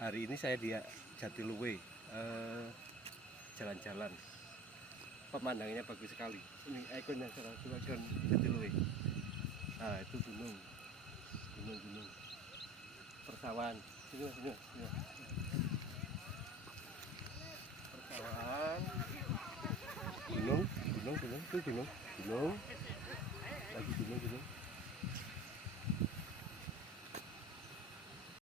Hari ini saya di Jatiluwe, jalan-jalan. Pemandangannya bagus sekali. Ini ikonnya salah satu ikon Jatiluwe. Nah, itu gunung, gunung, persawahan. Sini, sini, sini. Persawahan, gunung, itu gunung, lagi gunung.